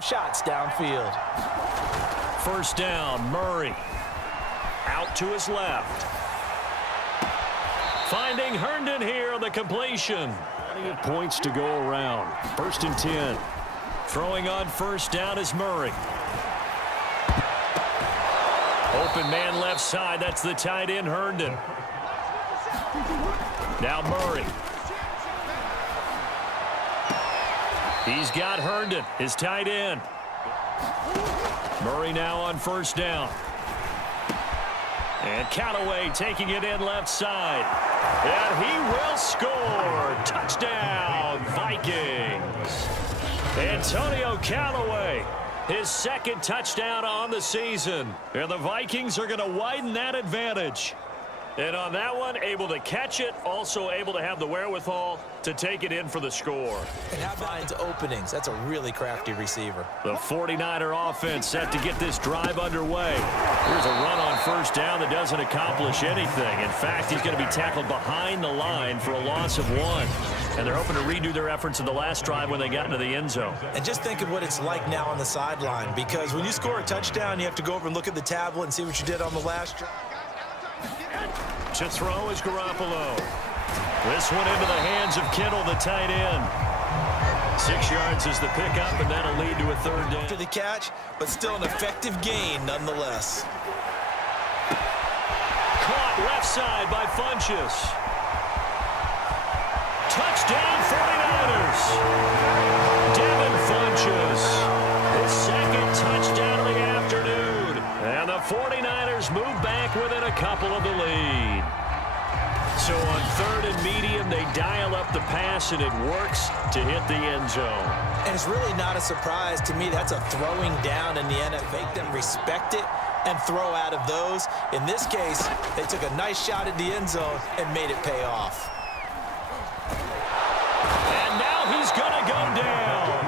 Shots downfield. First down, Murray. Out to his left. Finding Herndon here on the completion. Plenty of points to go around. 1st and 10. Throwing on first down is Murray. Open man left side. That's the tight end, Herndon. Now Murray. He's got Herndon, his tight end. Murray now on first down. And Callaway taking it in left side. And he will score. Touchdown, Vikings. Antonio Callaway, his 2nd touchdown on the season. And the Vikings are going to widen that advantage. And on that one, able to catch it, also able to have the wherewithal to take it in for the score. And how finds openings. That's a really crafty receiver. The 49er offense set to get this drive underway. Here's a run on first down that doesn't accomplish anything. In fact, he's going to be tackled behind the line for a loss of 1. And they're hoping to redo their efforts in the last drive when they got into the end zone. And just think of what it's like now on the sideline, because when you score a touchdown, you have to go over and look at the tablet and see what you did on the last drive. To throw is Garoppolo. This one into the hands of Kittle, the tight end. 6 yards is the pickup, and that'll lead to a 3rd down. After the catch, but still an effective gain nonetheless. Caught left side by Funchess. Touchdown 49ers. Devin Funchess, his 2nd touchdown of the afternoon. And the 49ers move back within a couple of the lead. So on 3rd and medium, they dial up the pass, and it works to hit the end zone. And it's really not a surprise to me. That's a throwing down in the NFL. Make them respect it and throw out of those. In this case, they took a nice shot at the end zone and made it pay off. And now he's going to go down.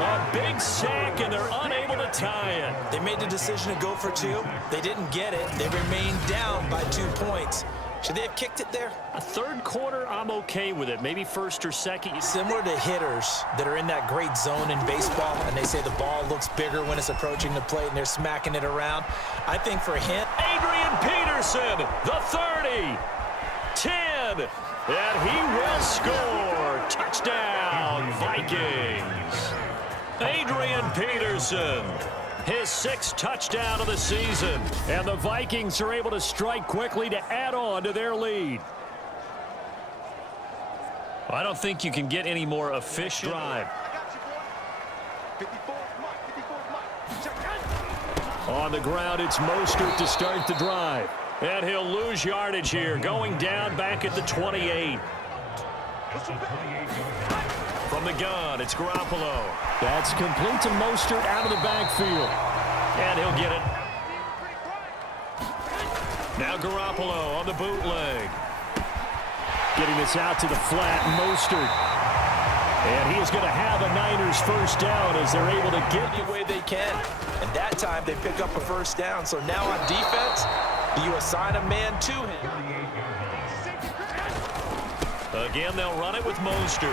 A big sack, and they're unable to tie it. They made the decision to go for 2. They didn't get it. They remained down by 2 points. Should they have kicked it there? A 3rd quarter, I'm okay with it. Maybe 1st or 2nd. Similar to hitters that are in that great zone in baseball, and they say the ball looks bigger when it's approaching the plate and they're smacking it around. I think for him, Adrian Peterson, the 30, 10, and he will score. Touchdown, Vikings. Adrian Peterson, his 6th touchdown of the season. And the Vikings are able to strike quickly to add on to their lead. I don't think you can get any more efficient drive. On the ground, it's Mostert to start the drive. And he'll lose yardage here, going down back at the 28. From the gun, it's Garoppolo. That's complete to Mostert out of the backfield. And he'll get it. Now Garoppolo on the bootleg. Getting this out to the flat, Mostert. And he is going to have a Niners 1st down as they're able to get any way they can. And that time they pick up a 1st down. So now on defense, you assign a man to him. Again, they'll run it with Mostert.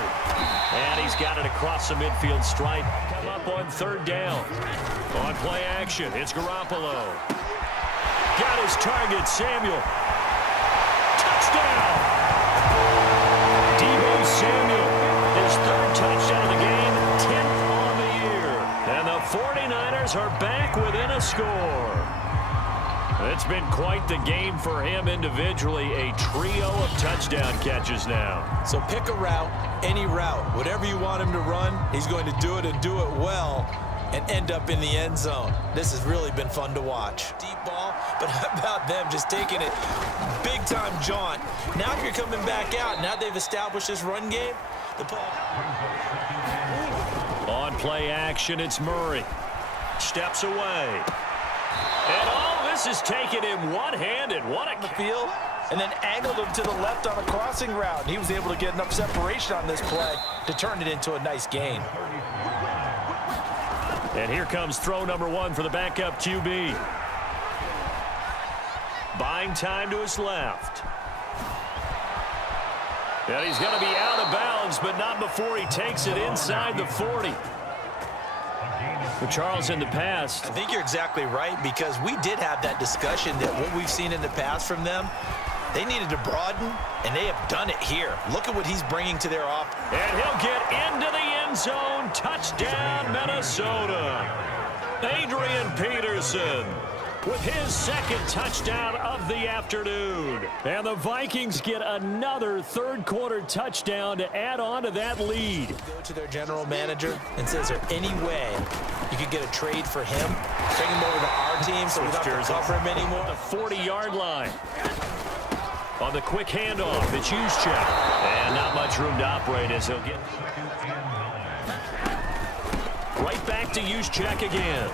And he's got it across the midfield stripe. Come up on 3rd down. On play action, it's Garoppolo. Got his target, Samuel. Touchdown! Deebo Samuel, his 3rd touchdown of the game, 10th on the year. And the 49ers are back within a score. It's been quite the game for him individually, a trio of touchdown catches now. So pick a route, any route, whatever you want him to run, he's going to do it and do it well and end up in the end zone. This has really been fun to watch. Deep ball, but how about them just taking it big-time jaunt. Now if you're coming back out, now they've established this run game. On play action, it's Murray. Steps away. And all this is taken in one-handed. What a field, and then angled him to the left on a crossing route. And he was able to get enough separation on this play to turn it into a nice gain. And here comes throw number 1 for the backup QB. Buying time to his left. And he's going to be out of bounds, but not before he takes it inside the 40. Well, Charles, in the past, I think you're exactly right, because we did have that discussion that what we've seen in the past from them, they needed to broaden, and they have done it here. Look at what he's bringing to their offense. and he'll get into the end zone. Touchdown, Minnesota. Adrian Peterson with his second touchdown of the afternoon. And the Vikings get another third-quarter touchdown to add on to that lead. Go to their general manager and says, is there any way you could get a trade for him? Bring him over to our team so we don't have to cover him anymore? The 40-yard line. On the quick handoff, it's Juszczyk. And not much room to operate as he'll get right back to Juszczyk again.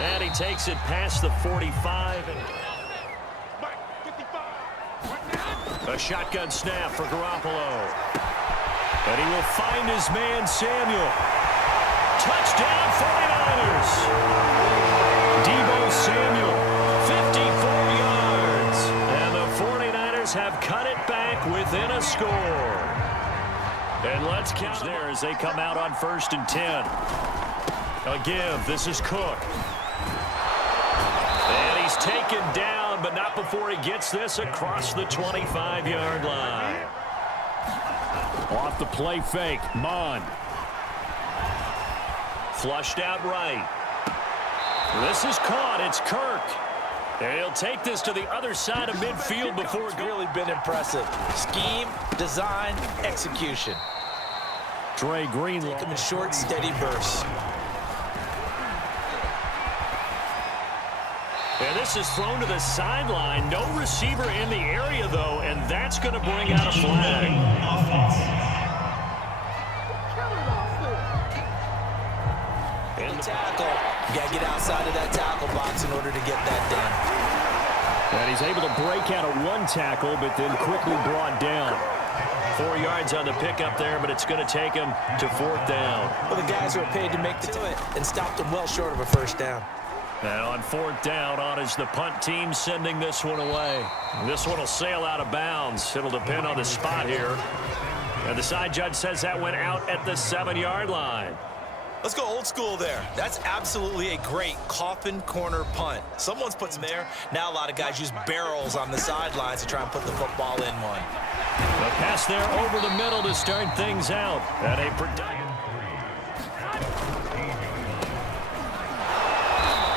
And he takes it past the 45. A shotgun snap for Garoppolo. And he will find his man, Samuel. Touchdown, 49ers. Deebo Samuel, 54 yards. And the 49ers have cut it back within a score. And let's count there as they come out on 1st and 10. Again, this is Cook. And he's taken down, but not before he gets this across the 25-yard line. Off the play fake, Mond. Flushed out right. This is caught. It's Kirk. And he'll take this to the other side of midfield before it's really been impressive. Scheme, design, execution. Trey Greenlaw. Take him in short, steady bursts. And this is thrown to the sideline. No receiver in the area, though, and that's going to bring out a flag. And the tackle. You got to get outside of that tackle box in order to get that down. And he's able to break out of one tackle, but then quickly brought down. 4 yards on the pickup there, but it's going to take him to 4th down. Well, the guys who are paid to make the to it and stopped him well short of a first down. And on 4th down, on is the punt team sending this one away. This one will sail out of bounds. It'll depend on the spot here. And the side judge says that went out at the 7-yard line. Let's go old school there. That's absolutely a great coffin corner punt. Someone's put some there. Now a lot of guys use barrels on the sidelines to try and put the football in one. The pass there over the middle to start things out. And a production.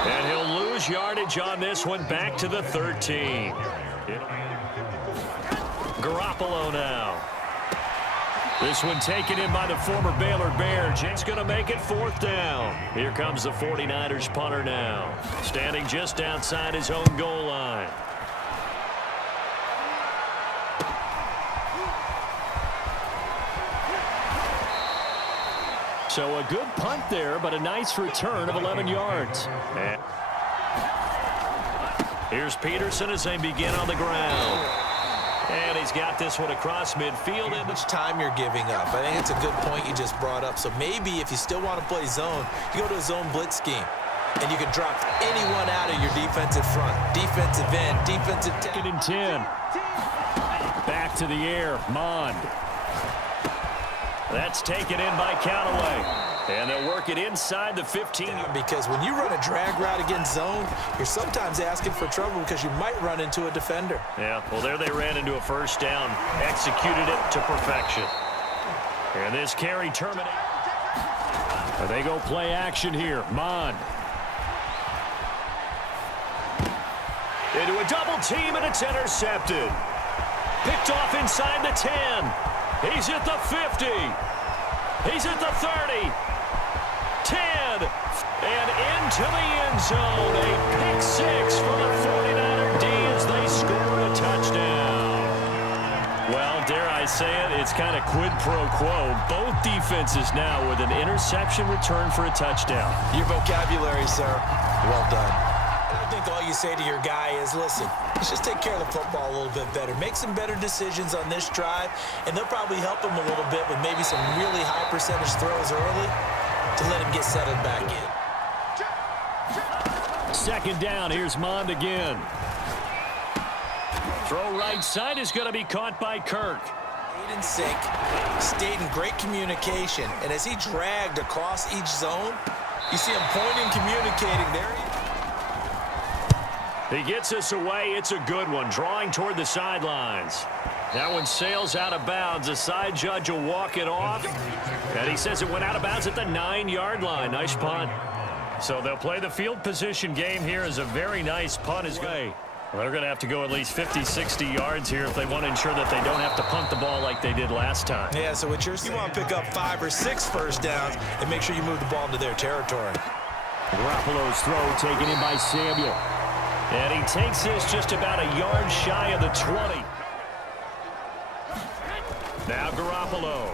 And he'll lose yardage on this one, back to the 13. Garoppolo now. This one taken in by the former Baylor Bear. Jake's going to make it 4th down. Here comes the 49ers punter now. Standing just outside his own goal line. So a good punt there, but a nice return of 11 yards. And here's Peterson as they begin on the ground. And he's got this one across midfield. How much time you're giving up. I think it's a good point you just brought up. So maybe if you still want to play zone, you go to a zone blitz scheme. And you can drop anyone out of your defensive front. Defensive end, defensive tackle. 2nd and 10. Back to the air, Mond. That's taken in by Callaway. And they'll work it inside the 15. Because when you run a drag route against zone, you're sometimes asking for trouble because you might run into a defender. Yeah, well, there they ran into a first down. Executed it to perfection. And this carry terminates. They go play action here. Mond. Into a double team, and it's intercepted. Picked off inside the 10. He's at the 50. He's at the 30. 10. And into the end zone. A pick 6 for the 49er D as they score a touchdown. Well, dare I say it, it's kind of quid pro quo. Both defenses now with an interception return for a touchdown. Your vocabulary, sir. Well done. I think all you say to your guy is, listen, let's just take care of the football a little bit better. Make some better decisions on this drive, and they'll probably help him a little bit with maybe some really high percentage throws early to let him get settled back in. 2nd down, here's Mond again. Throw right side is going to be caught by Kirk. in sync, stayed in great communication, and as he dragged across each zone, you see him pointing, communicating there. He gets us away. It's a good one, drawing toward the sidelines. That one sails out of bounds. The side judge will walk it off, and he says it went out of bounds at the 9-yard line. Nice punt. So they'll play the field position game here as a very nice punt is going. Well, they're going to have to go at least 50, 60 yards here if they want to ensure that they don't have to punt the ball like they did last time. Yeah, so what you want to pick up 5 or 6 first downs and make sure you move the ball into their territory. Garoppolo's throw taken in by Samuel. And he takes this just about a yard shy of the 20. Now Garoppolo.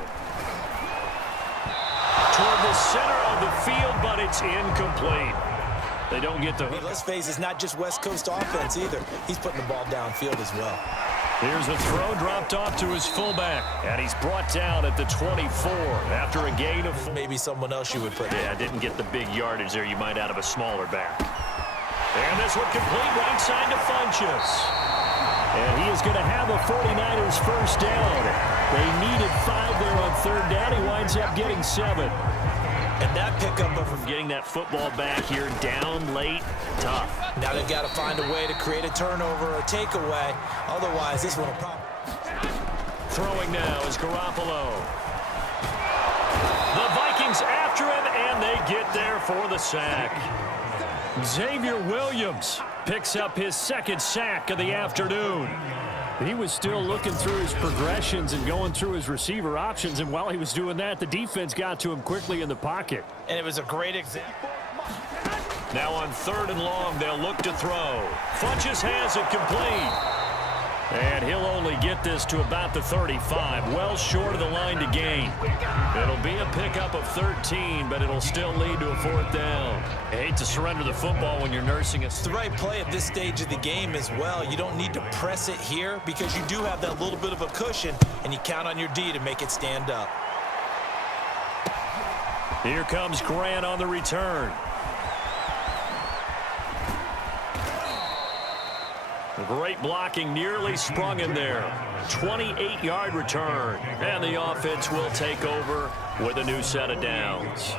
Toward the center of the field, but it's incomplete. They don't get the hook. Let's face it, it's not just West Coast offense either. He's putting the ball downfield as well. Here's a throw dropped off to his fullback. And he's brought down at the 24 after a gain of 4. Maybe someone else you would put in. Yeah, didn't get the big yardage there you might out of a smaller back. And this one complete right side to Funchess. And he is going to have a 49ers first down. They needed 5 there on third down. He winds up getting 7. And that pickup from getting that football back here down late, tough. Now they've got to find a way to create a turnover or a takeaway. Otherwise, this one will probably... Throwing now is Garoppolo. The Vikings after him, and they get there for the sack. Xavier Williams picks up his second sack of the afternoon. He was still looking through his progressions and going through his receiver options, and while he was doing that, the defense got to him quickly in the pocket. And it was a great example. Now on 3rd and long, they'll look to throw. Funchess has it complete. And he'll only get this to about the 35, well short of the line to gain. It'll be a pickup of 13, but it'll still lead to a 4th down. I hate to surrender the football when you're nursing it. It's the right play at this stage of the game as well. You don't need to press it here because you do have that little bit of a cushion, and you count on your D to make it stand up. Here comes Grant on the return. Great blocking, nearly sprung in there. 28-yard return. And the offense will take over with a new set of downs.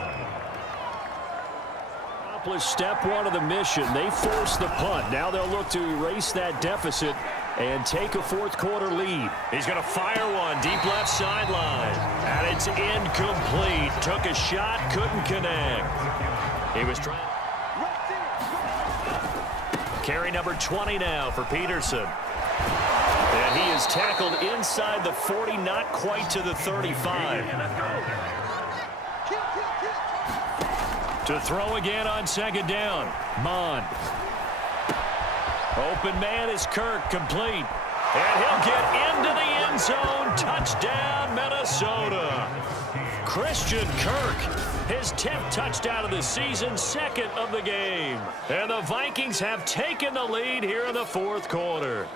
Accomplished step 1 of the mission. They force the punt. Now they'll look to erase that deficit and take a 4th quarter lead. He's going to fire one deep left sideline. And it's incomplete. Took a shot, couldn't connect. He was trying. Carry number 20 now for Peterson. And he is tackled inside the 40, not quite to the 35. To throw again on 2nd down. Mond. Open man is Kirk, complete. And he'll get into the end zone. Touchdown, Minnesota. Christian Kirk, his 10th touchdown of the season, 2nd of the game. And the Vikings have taken the lead here in the 4th quarter.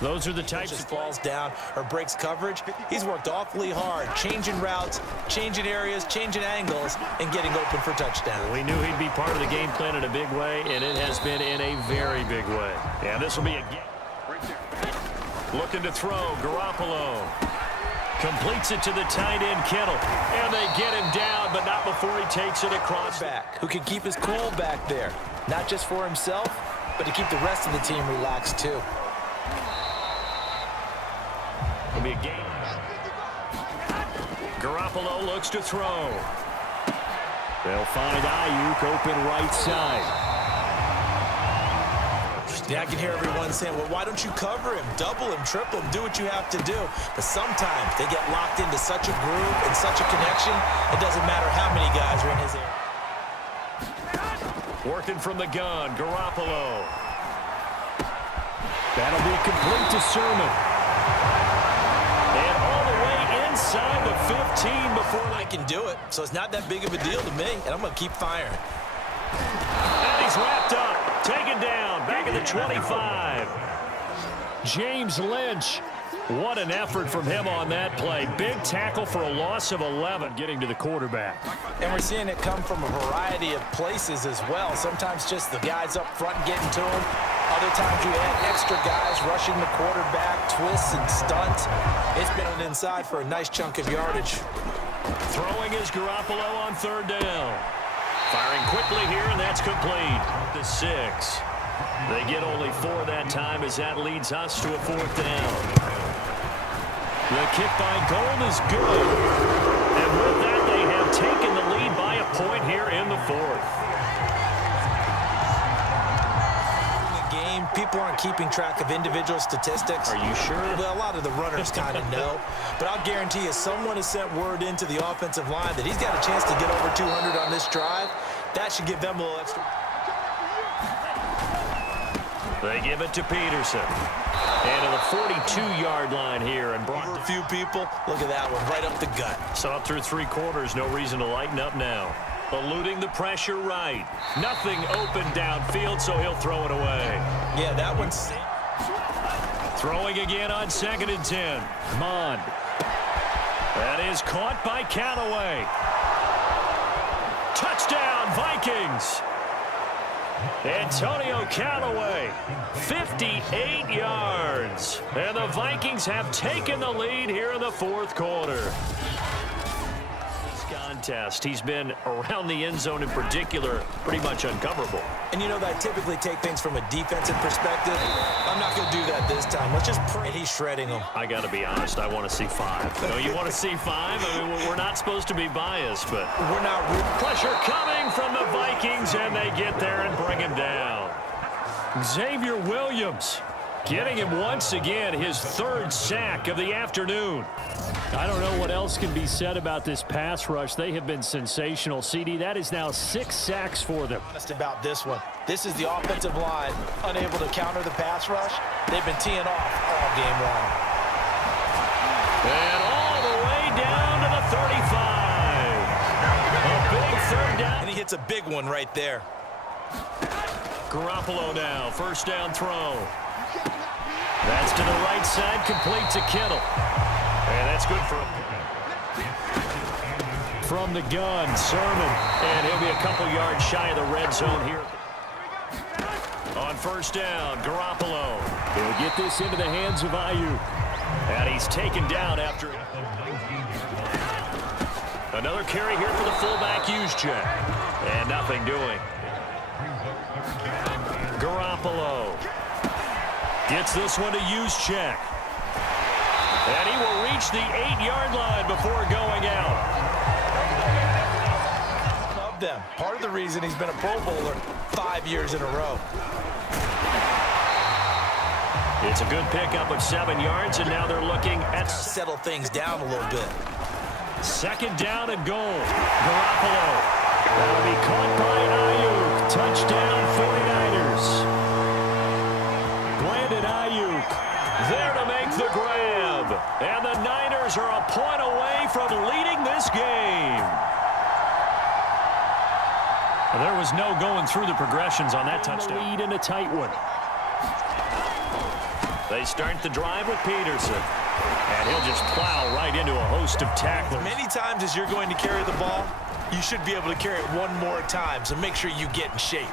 Those are the types of falls down or breaks coverage. He's worked awfully hard, changing routes, changing areas, changing angles, and getting open for touchdowns. We knew he'd be part of the game plan in a big way, and it has been in a very big way. And this will be a game. Looking to throw, Garoppolo. Completes it to the tight end, Kittle. And they get him down, but not before he takes it across. Back, who can keep his cool back there. Not just for himself, but to keep the rest of the team relaxed, too. It'll be a game. Garoppolo looks to throw. They'll find Ayuk open right side. Yeah, I can hear everyone saying, well, why don't you cover him, double him, triple him, do what you have to do. But sometimes they get locked into such a groove and such a connection, it doesn't matter how many guys are in his area. Working from the gun, Garoppolo. That'll be complete to Sermon. And all the way inside the 15 before I can do it. So it's not that big of a deal to me, and I'm going to keep firing. And he's wrapped up. Taken down, back at the 25. James Lynch. What an effort from him on that play. Big tackle for a loss of 11 getting to the quarterback. And we're seeing it come from a variety of places as well. Sometimes just the guys up front getting to him. Other times you add extra guys rushing the quarterback, twists and stunts. It's been an inside for a nice chunk of yardage. Throwing is Garoppolo on third down. Firing quickly here, and that's complete. The 6. They get only 4 that time as that leads us to a 4th down. The kick by Gold is good. And with that, they have taken the lead by a point here in the 4th. People aren't keeping track of individual statistics. Are you sure? Well, a lot of the runners kind of know. But I'll guarantee you someone has sent word into the offensive line that he's got a chance to get over 200 on this drive. That should give them a little extra. They give it to Peterson. And to the 42-yard line here. And brought a few people. Look at that one, right up the gut. Saw it through 3 quarters. No reason to lighten up now. Eluding the pressure right. Nothing open downfield, so he'll throw it away. Yeah, that one's... Throwing again on 2nd and 10. Mond. That is caught by Callaway. Touchdown, Vikings. Antonio Callaway, 58 yards. And the Vikings have taken the lead here in the 4th quarter. Contest. He's been around the end zone in particular pretty much uncoverable. And you know that I typically take things from a defensive perspective. I'm not going to do that this time. Let's just pray he's shredding them. I got to be honest, I want to see 5. No, you want to see 5? I mean, we're not supposed to be biased, but we're not. Pressure coming from the Vikings, and they get there and bring him down. Xavier Williams getting him once again his 3rd sack of the afternoon. I don't know what else can be said about this pass rush. They have been sensational, CD. That is now 6 sacks for them. Honest about this one. This is the offensive line unable to counter the pass rush. They've been teeing off all game long. And all the way down to the 35. A big 3rd down. And he hits a big one right there. Garoppolo now, 1st down throw. That's to the right side, complete to Kittle. And that's good for him. From the gun, Sermon. And he'll be a couple yards shy of the red zone here. On 1st down, Garoppolo. He'll get this into the hands of Ayuk. And he's taken down after. Another carry here for the fullback, Juszczyk. And nothing doing. Garoppolo. Gets this one to Juszczyk. And he will reach the 8-yard line before going out. Love them. Part of the reason he's been a Pro Bowler 5 years in a row. It's a good pickup of 7 yards, and now they're looking at... Settle things down a little bit. 2nd down and goal. Garoppolo. That'll be caught by Ayuk. Touchdown, 49ers. Brandon Ayuk there to make the grab. And the Niners are a point away from leading this game. There was no going through the progressions on that touchdown. Lead in a tight one. They start the drive with Peterson. And he'll just plow right into a host of tacklers. Many times as you're going to carry the ball, you should be able to carry it one more time, so make sure you get in shape.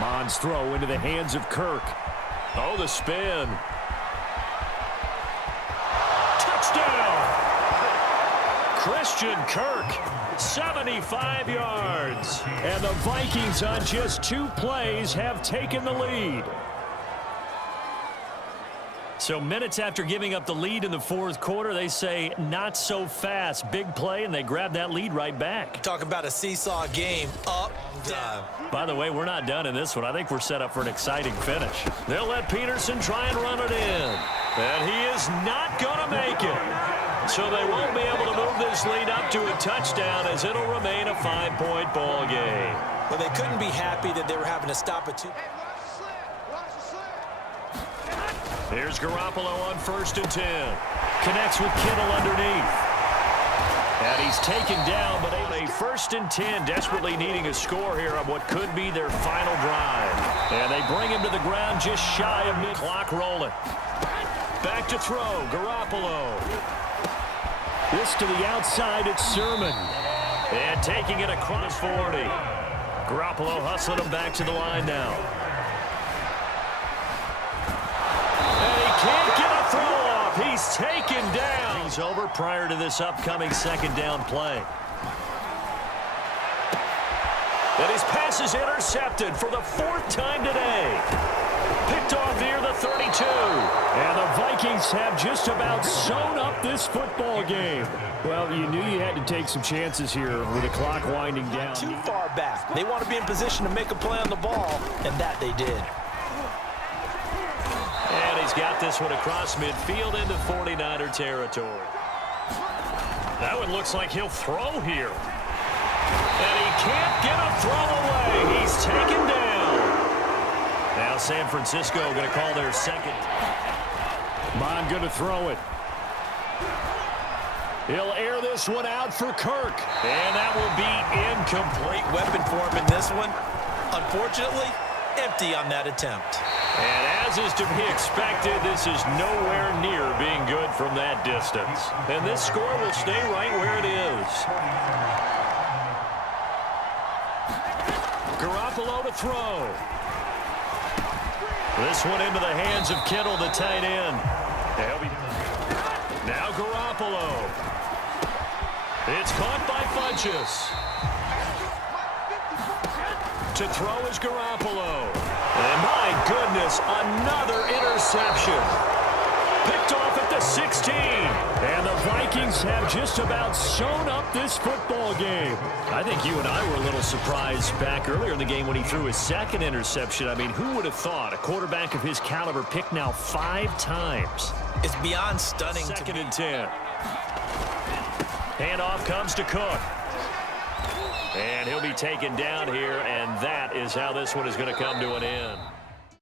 Mond's throw into the hands of Kirk. Oh, the spin. Touchdown! Christian Kirk, 75 yards. And the Vikings on just 2 plays have taken the lead. So minutes after giving up the lead in the 4th quarter, they say not so fast. Big play, and they grab that lead right back. Talk about a seesaw game, up, down. By the way, we're not done in this one. I think we're set up for an exciting finish. They'll let Peterson try and run it in. And he is not going to make it. So they won't be able to move this lead up to a touchdown as it'll remain a 5-point ball game. Well, they couldn't be happy that they were having to stop at 2. Here's Garoppolo on 1st and 10. Connects with Kittle underneath. And he's taken down, but a 1st and 10, desperately needing a score here on what could be their final drive. And they bring him to the ground just shy of mid. Clock rolling. Back to throw, Garoppolo. This to the outside, it's Sermon. And taking it across 40. Garoppolo hustling him back to the line now. he's taken down. He's over prior to this upcoming second down play. And his pass is intercepted for the 4th time today. Picked off near the 32. And the Vikings have just about sewn up this football game. Well, you knew you had to take some chances here with the clock winding down. Not too far back. They want to be in position to make a play on the ball, and that they did. And he's got this one across midfield into 49er territory. That one looks like he'll throw here. And he can't get a throw away. He's taken down. Now San Francisco going to call their second. Bond going to throw it. He'll air this one out for Kirk. And that will be incomplete. Weapon for him in this one. Unfortunately, empty on that attempt. And as is to be expected, this is nowhere near being good from that distance. And this score will stay right where it is. Garoppolo to throw. This one into the hands of Kittle, the tight end. Now Garoppolo. It's caught by Funchess. To throw is Garoppolo. And my goodness, another interception. Picked off at the 16. And the Vikings have just about sewn up this football game. I think you and I were a little surprised back earlier in the game when he threw his second interception. I mean, who would have thought a quarterback of his caliber picked now 5 times? It's beyond stunning. Second and 10. Handoff comes to Cook. And he'll be taken down here, and that is how this one is going to come to an end.